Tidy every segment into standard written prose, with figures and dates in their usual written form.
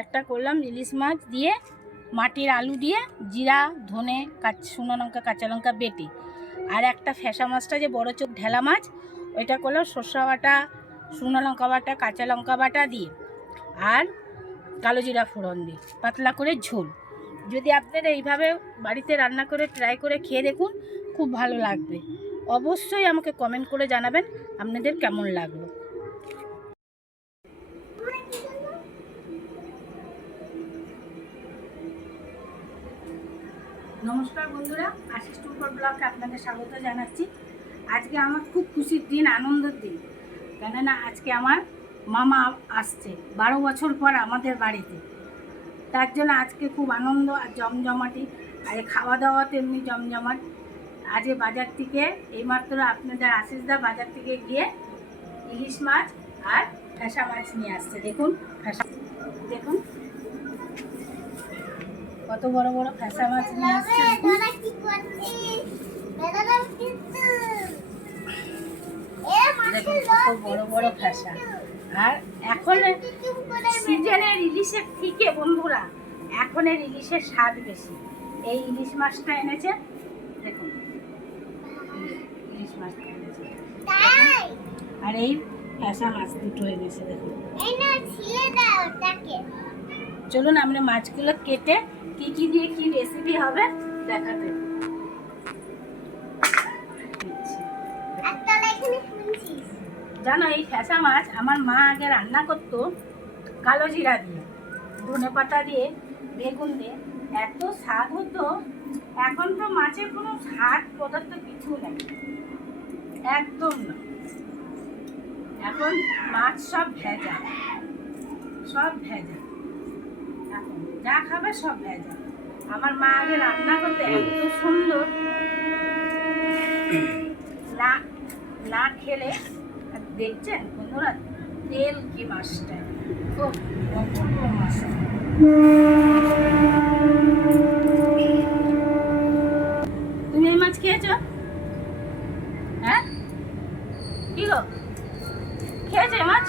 একটা করলাম ইলিশ মাছ দিয়ে মাটির আলু দিয়ে জিরা ধনে শুকনো লঙ্কা কাঁচা লঙ্কা বেটে, আর একটা ফ্যাসা মাছটা যে বড় চোখ ঢেলা মাছ ওইটা করলাম সর্ষে বাটা শুকনো লঙ্কা বাটা কাঁচা লঙ্কা বাটা দিয়ে আর কালো জিরা ফোড়ন দিয়ে পাতলা করে ঝোল। যদি আপনারা এইভাবে বাড়িতে রান্না করে ট্রাই করে খেয়ে দেখুন, খুব ভালো লাগবে। অবশ্যই আমাকে কমেন্ট করে জানাবেন আপনাদের কেমন লাগলো। নমস্কার বন্ধুরা, আশিস টুকর ব্লগে আপনাদের স্বাগত জানাচ্ছি। আজকে আমার খুব খুশির দিন, আনন্দের দিন, কেননা আজকে আমার মামা আসছে 12 বছর পর আমাদের বাড়িতে। তার জন্য আজকে খুব আনন্দ আর জমজমাটি, আর খাওয়া দাওয়া তেমনি জমজমাট। আজকে বাজার থেকে এইমাত্র আপনাদের আশিসদা বাজার থেকে গিয়ে ইলিশ মাছ আর ফ্যাসা মাছ নিয়ে আসছে। দেখুন দেখুন কত বড় বড় ফ্যাসা মাছ নিয়ে আসছে। দেখুন কত বড় বড় ফ্যাসা। আর এখন সিজনের ইলিশের থেকে বন্ধুরা এখনের ইলিশের স্বাদ বেশি। এই ইলিশ মাছটা এনেছে, দেখুন ইলিশ মাছটা এনেছে, আর এই ফ্যাসা মাছ দুটো এনেছে দেখুন। চলুন আমরা মাছগুলো কেটে কি কি দিয়ে কি রেসিপি হবে দেখাতে। জানো এই ফ্যাসা মাছ আমার মা আগে রান্না করতো কালো জিরা দিয়ে, ধনে পাতা দিয়ে, বেগুন দিয়ে, এত স্বাদ হতো। এখন তো মাছের কোনো স্বাদ পদার্থ কিছু নেই, একদম না। এখন মাছ সব ভেজা, সব ভেজা, এখন যা খাবে সব ভেজা। আমার মা আগে রান্না করতে এত সুন্দর, না না খেলে। দেখছেন বন্ধুরা তেল কি মাছটা, খুব অপূর্ব মাছ। তুমি এই মাছ খেয়েছ? হ্যাঁ কি গো, খেয়েছে মাছ?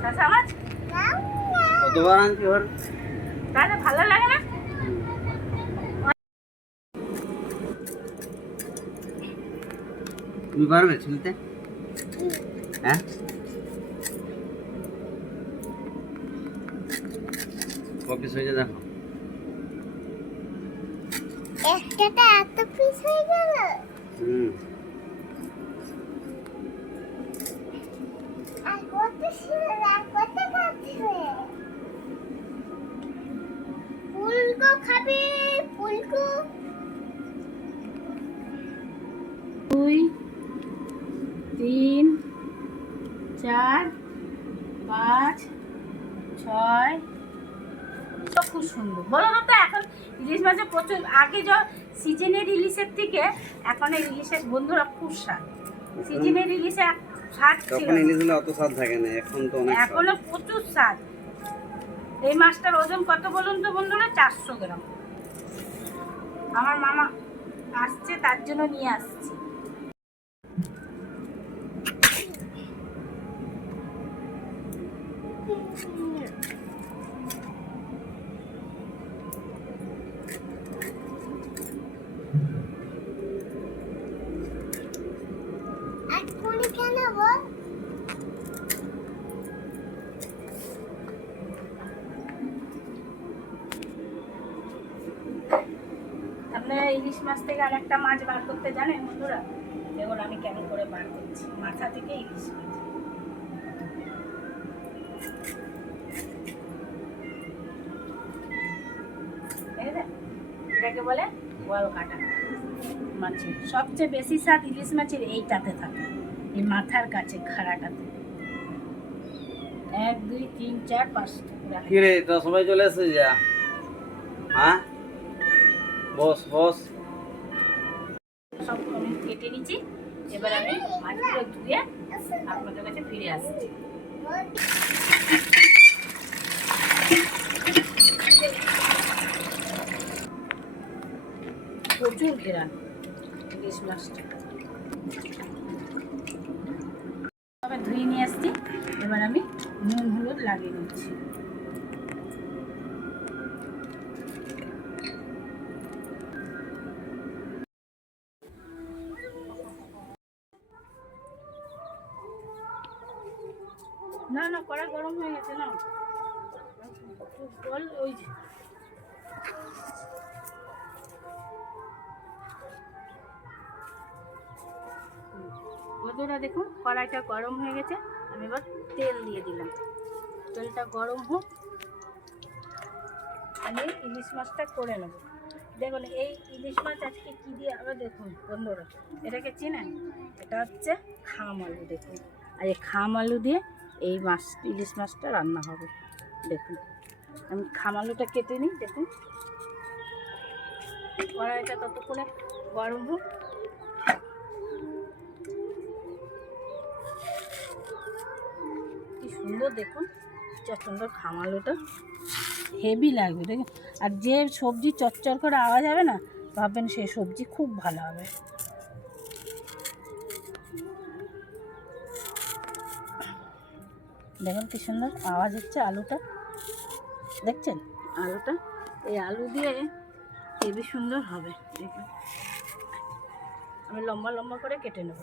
ফ্যাসা মাছ কতবার আনছি ওর, তাহলে ভালো লাগে না? তুমি পারবে ছুলতে? হ্যাঁ কপিস হয়েছে দেখো, একটাতে এত পিস হয়ে গেল। আর কত সুন্দর, কত কাছে ফুলকো খাবে, ফুলকো। 2 3 4 5 6 সব খুব সুন্দর। বলো তো এখন ইলিশ মাছের প্রচুর, আগে সিজনের ইলিশের থেকে এখন এই ইলিশের বন্ধুরা খুব স্বাদ। সিজনের ইলিশে স্বাদ ছিল, তখন ইলিশগুলো অত স্বাদ থাকে না, এখন তো অনেক স্বাদ। এখনো প্রচুর স্বাদ। এই মাছটার ওজন কত বলুন তো বন্ধুরা? 400 গ্রাম। আমার মামা আসছে তার জন্য নিয়ে আসছি। আর কোনি কেন বল? আপনারা ইলিশ মাছ থেকে আর একটা মাছ বার করতে জানেন বন্ধুরা? দেখুন আমি কেমন করে বার করছি। মাথা থেকে ইলিশ মাছ, এটাকে বলে বল কাটা। মাছের সবচেয়ে বেশি স্বাদ ইলিশ মাছের এইটাতে থাকে, এই মাথার কাছে খাড়াটাতে। 1 2 3 4 5 কি রে, তো সবাই চলে এসেছে যা। হ্যাঁ বস বস, সব আমি কেটে নিচ্ছি। এবার আমি মাছগুলো ধুয়ে আপনাদের কাছে ফিরে আসছি। প্রচুর ঘেরা ইলিশ মাছটা ধুয়ে নিয়ে আসছি। এবার আমি নুন হলুদ লাগিয়ে নিচ্ছি। কড়া গরম হয়ে গেছে না, বল ওই যে বন্ধুরা দেখুন কড়াইটা গরম হয়ে গেছে। আমি এবার তেল দিয়ে দিলাম, তেলটা গরম হোক, আমি ইলিশ মাছটা করে নেব। দেখুন এই ইলিশ মাছ আজকে কী দিয়ে আবার দেখুন বন্ধুরা, এটাকে চিনেন? এটা হচ্ছে খাম আলু। দেখুন আর এই খাম আলু দিয়ে এই মাছ ইলিশ মাছটা রান্না হবে। দেখুন আমি খাম আলুটা কেটে নিই। দেখুন কড়াইটা ততক্ষণে গরম হোক। কি সুন্দর দেখুন, কি সুন্দর খাম আলুটা, হেভি লাগবে দেখুন। আর যে সবজি চচ্চর করে আওয়াজ হবে না, ভাববেন সেই সবজি খুব ভালো হবে। দেখুন কি সুন্দর আওয়াজ হচ্ছে আলুটা, দেখছেন আলুটা? এই আলু দিয়ে হেভি সুন্দর হবে। দেখুন আমি লম্বা লম্বা করে কেটে নেব,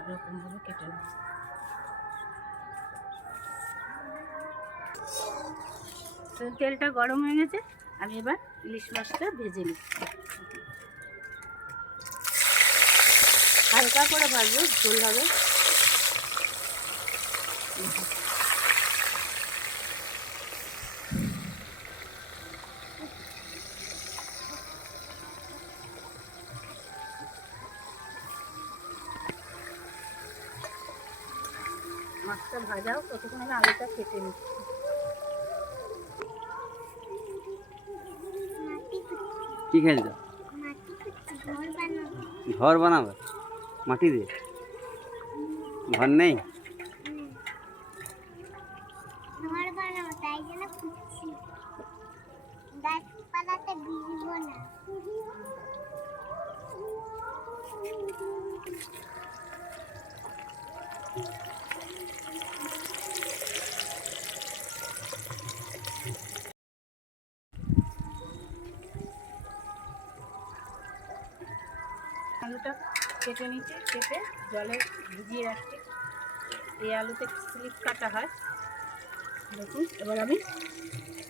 এরকমভাবে কেটে নেব। তেলটা গরম হয়ে গেছে, আমি এবার ইলিশ মাছটা ভেজে নিচ্ছি। হালকা করে ভাজবো, ঝোল হবে। মাছটা ভাজাও, ততক্ষণ আমি আলুটা কেটে নিচ্ছি। কি খেলছো? ঘর বানাবে মাটি দিয়ে? ঘর নেই? ঘর বানাবো, তাই জন্য খুঁজছি। গাছপালাতে ভিজবো না। আলুটা কেটে নিচ্ছি, কেটে জলে ভিজিয়ে রাখছি। এই আলুতে স্লিপ কাটা হয়। দেখুন এবার আমি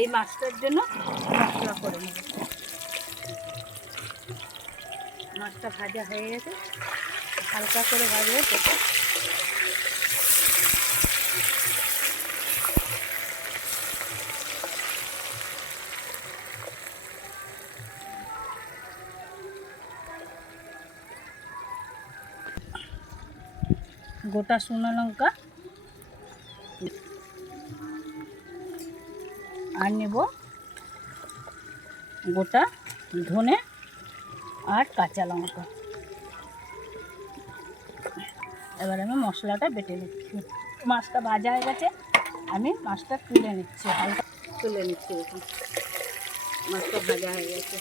এই মাছটার জন্য মশলা করে নেব। মাছটা ভাজা হয়ে গেছে, হালকা করে ভাজলে সেটা গোটা শুকনো লঙ্কা আর নেব গোটা ধনে আর কাঁচা লঙ্কা। এবার আমি মশলাটা বেটে নিচ্ছি। মাছটা ভাজা হয়ে গেছে, আমি মাছটা তুলে নিচ্ছি, হালকা তুলে নিচ্ছি। দেখুন মাছটা ভাজা হয়ে গেছে।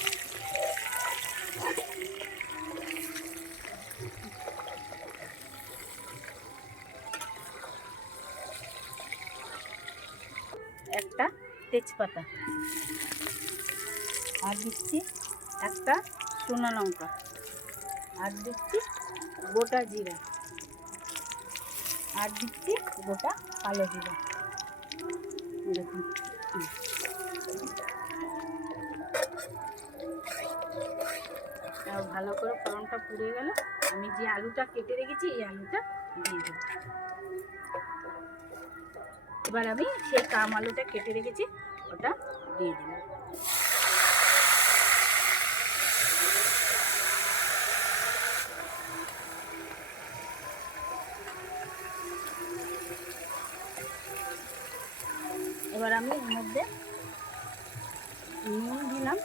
একটা তেজপাতা আর দিচ্ছি, একটা শুকনো লঙ্কা আর দিচ্ছি, গোটা জিরা আর দিচ্ছি, গোটা কালো জিরা। দেখুন ভালো করে ফোড়নটা পুড়ে গেল, আমি যে আলুটা কেটে রেখেছি এই আলুটা দিয়ে দেব। এবার আমি সেই কাম আলুটা কেটে রেখেছি ওটা দিয়ে দিলাম। এবার আমি এর মধ্যে নুন দিলাম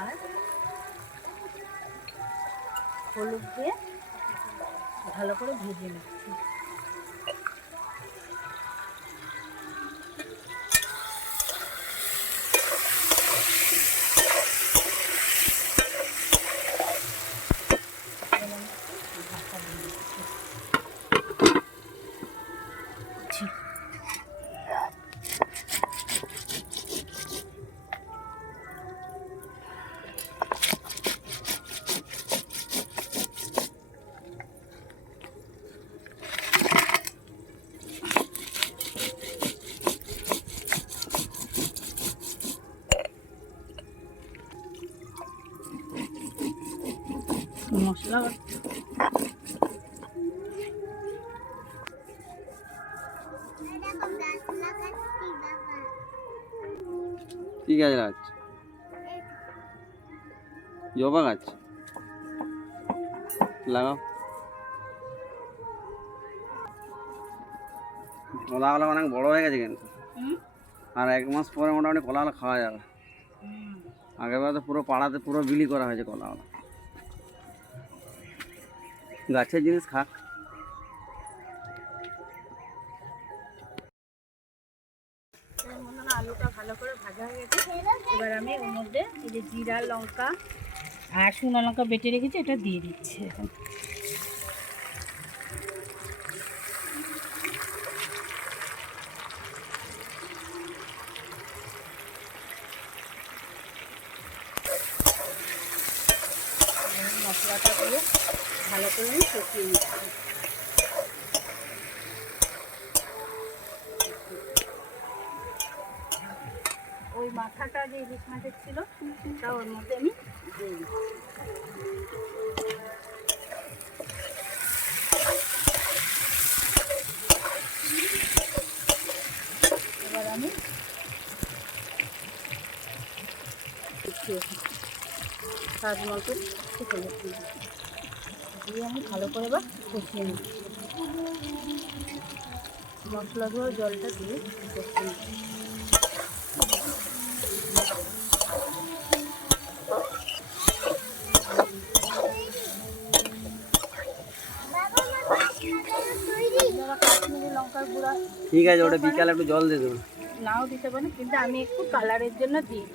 আর হলুদ দিয়ে ভালো করে ভেজে নিচ্ছি। লাগা। দেখো গাছ লাগাচ্ছি বাবা। কি গাছ লাগাচ্ছ? জবা গাছ লাগাও। কলাগুলো অনেক বড় হয়ে গেছে কিন্তু, হুম আর 1 মাস পরে মোটামুটি কলাগুলো খাওয়া যাবে। হুম। আগেরবার তো পুরো পাড়াতে পুরো বিলি করা হয়েছে কলাগুলো। গাছের জিনিস খাক। আলুটা ভালো করে ভাজা হয়ে গেছে। এবার আমি ওর মধ্যে এই যে জিরা, লঙ্কা আর শুকনো লঙ্কা বেটে রেখেছি, এটা দিয়ে দিচ্ছি এখন। মশলাটা দিয়ে ভালো করে আমি কষিয়ে নিচ্ছি। ওই মাথাটা যে ইলিশ মাছের ছিল তা ওর মধ্যে আমি দিয়ে দিচ্ছি। এবার আমি স্বাদ মতো দিয়ে আমি ভালো করে এবার কষিয়ে নিচ্ছি। মশলা ধোয়া জলটা দিয়ে কষিয়ে নিচ্ছি। কাশ্মীরি লঙ্কার গুঁড়া ঠিক আছে, ওটা বিকালে একটু জল দিয়ে দেবো। নাও দিতে পারেন, কিন্তু আমি একটু কালারের জন্য দিই।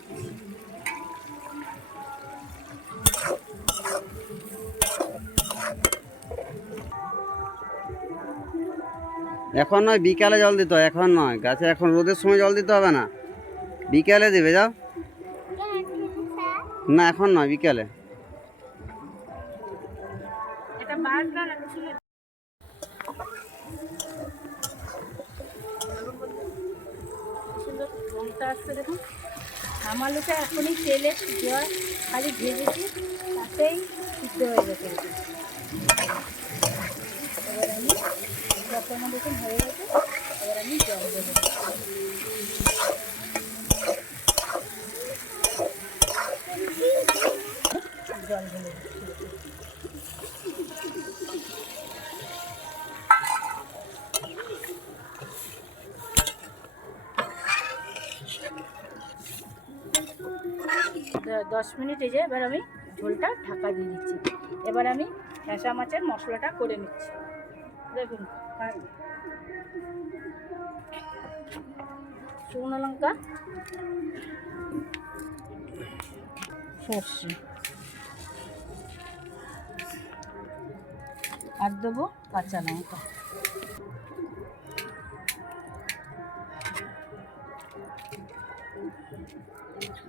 এখন নয়, বিকালে জল দিতে হয়, এখন নয়। গাছে এখন রোদের সময় জল দিতে হবে না, বিকালে দেবে। যাও না, এখন নয়, বিকালে। এটা বারবার ছিল। সুন্দর রংটা আসছে দেখুন। আলুটা এখনই তেলে দেওয়া, খালি ভেজেছি, তাতেই সিদ্ধ হয়ে গেছে। এবার আমি যখন দেখুন হয়ে গেছে, এবার আমি জল দেবো। জল ঢেলে দিচ্ছি। 10 মিনিট এই যে এবার আমি ঝোলটা ঢাকা দিয়ে দিচ্ছি। এবার আমি ঠ্যাসা মাছের মশলাটা করে নিচ্ছি। দেখুন, শুকনো লঙ্কা, সর্ষে আর দেবো কাঁচা লঙ্কা।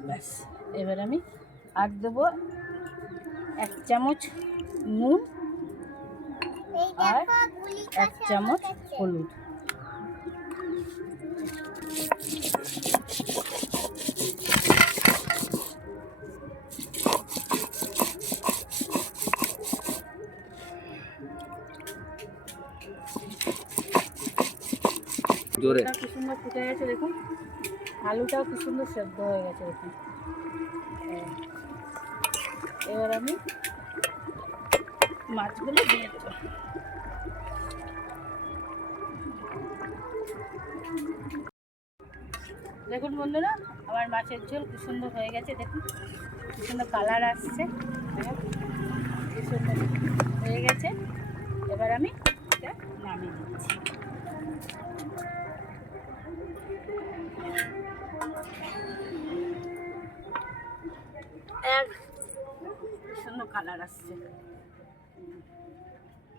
ব্যাস, এবার আমি আর দেবো 1 চামচ নুন আর 1 চামচ হলুদ। জোরে কি সুন্দর ফুটে গেছে দেখুন, আলুটাও কি সুন্দর সেদ্ধ হয়ে গেছে দেখুন। এবার আমি মাছগুলো দিয়ে দেবো। দেখুন বন্ধুরা, আমার মাছের ঝোল কি সুন্দর হয়ে গেছে। দেখুন কি সুন্দর কালার আসছে, কি সুন্দর হয়ে গেছে। এবার আমি এটা নামিয়ে দিচ্ছি। সুন্দর কালার আসছে,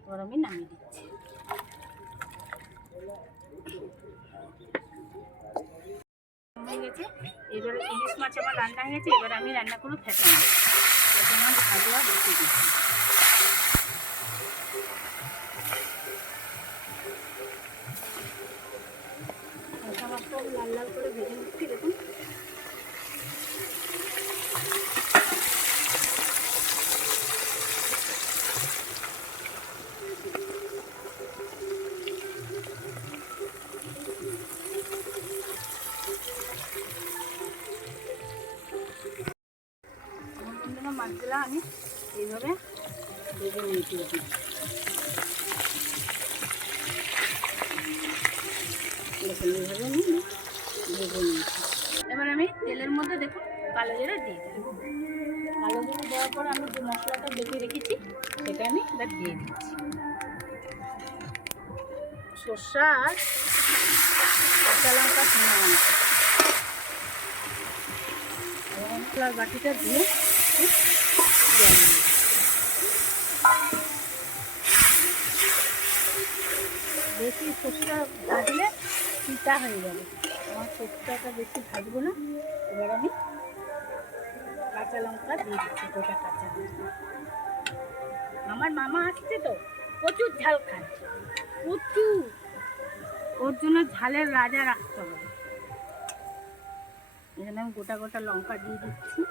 এবার আমি নামিয়ে দিচ্ছি। হয়ে গেছে, এবারে ইলিশ মাছ আমার রান্না হয়ে গেছে। এবার আমি রান্না করবো ফ্যাটা মাছ। ফ্যাটা মাছ ভাজা বসিয়ে দিচ্ছি। ফ্যাটা মাছটা আমি লাল লাল করে ভেজে নিচ্ছি। দেখুন মাছগুলো আমি এইভাবে ভেজে নিয়েছি। দেখুন এইভাবে আমি ভেজে নিয়েছি। এবার আমি তেলের মধ্যে দেখুন কালো জিরা দিয়ে দিলাম। কালো জিরা দেওয়ার পর আমি যে মশলাটা বেটে রেখেছি সেটা আমি এবার দিয়ে দিচ্ছি। সর্ষে আর কাঁচা লঙ্কা শুকনো লঙ্কা মশলার বাটিটা দিয়ে জল দিই। বেশি সর্ষে ভাজলে তিতা হয়ে যাবে, আমার সর্ষেটা বেশি ভাজবো না। এবার আমি কাঁচা লঙ্কা দিয়ে দিচ্ছি, গোটা কাঁচা লঙ্কা। আমার মামা আসছে তো, প্রচুর ঝাল খায়, প্রচুর, ওর জন্য ঝালের রাজা রাখতে হবে। এখানে আমি গোটা গোটা লঙ্কা দিয়ে দিচ্ছি।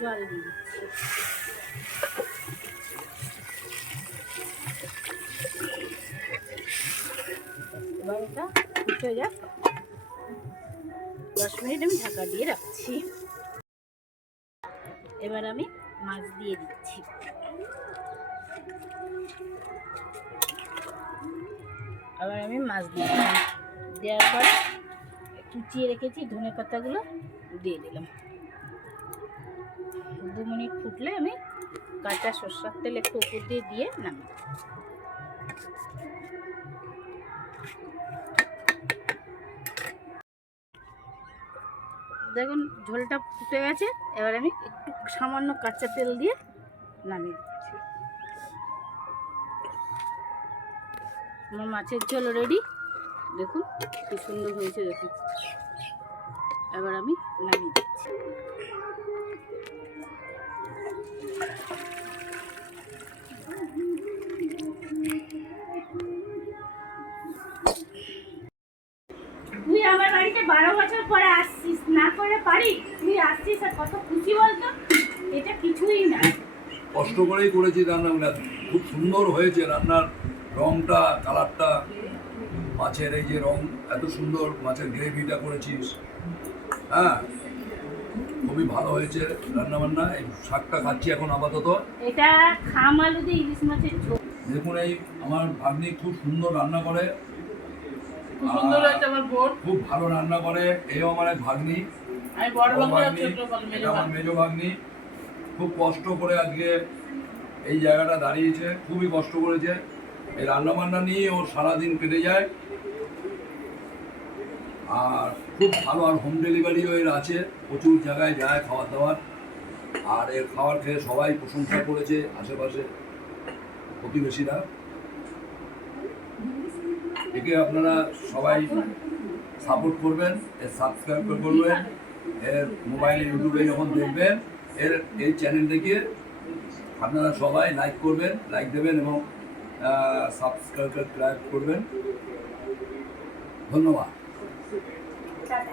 জল দিয়ে দিচ্ছি। এবার এটা ফুটে যাক, 10 মিনিট আমি ঢাকা দিয়ে রাখছি। এবার আমি মাছ দিয়ে দিচ্ছি। আবার আমি মাছ দিয়ে দিলাম, দেওয়ার পর কুচিয়ে রেখেছি ধনে পাতাগুলো দিয়ে দিলাম। 2 মিনিট ফুটলে আমি কাঁচা সরষের তেল একটু উপর দিয়ে নামি। দেখুন ঝোলটা ফুটে গেছে। এবার আমি একটু সামান্য কাঁচা তেল দিয়ে নামিয়ে দিচ্ছি। আমার মাছের ঝোল রেডি, দেখুন কি সুন্দর হয়েছে দেখুন। এবার আমি নামিয়ে দিচ্ছি। তুই আমার বাড়িতে 12 বছর পরে আসছিস, না করে পারি? তুই আসছিস আর কত খুশি বলতো, এটা কিছুই না। কষ্ট করেই করেছি রান্নাগুলো, খুব সুন্দর হয়েছে রান্নার রংটা, কালারটা, মাছের এই যে রং এত সুন্দর, মাছের গ্রেভিটা করেছিস, হ্যাঁ খুবই ভালো হয়েছে রান্না বান্না। এই শাকটা খাচ্ছি এখন আপাতত। এটা খাম আলু দিয়ে ইলিশ মাছের ঝোল। দেখুন এই আমার ভাগ্নি খুব সুন্দর রান্না করে, খুব সুন্দর হয়েছে আমার বোন, খুব ভালো রান্না করে। এও আমার এক ভাগ্নি, আমি বড় ও ভাগ্নি আর ভাগ্নি, ছোট ভাগ্নি, এটা আমার মেজো ভাগ্নি। খুব কষ্ট করে আজকে এই জায়গাটা দাঁড়িয়েছে, খুবই কষ্ট করেছে। এই রান্না বান্না নিয়ে ওর সারাদিন কেটে যায়, আর খুব ভালো। আর হোম ডেলিভারিও এর আছে, প্রচুর জায়গায় যায় খাবার দাবার। আর এর খাবার খেয়ে সবাই প্রশংসা করেছে, আশেপাশে প্রতিবেশীরা। একে আপনারা সবাই সাপোর্ট করবেন, এর সাবস্ক্রাইব করবেন, এর মোবাইলে ইউটিউবে যখন দেখবেন এই চ্যানেলটাকে আপনারা সবাই লাইক করবেন, লাইক দেবেন এবং সাবস্ক্রাইব করবেন। ধন্যবাদ। টাটা।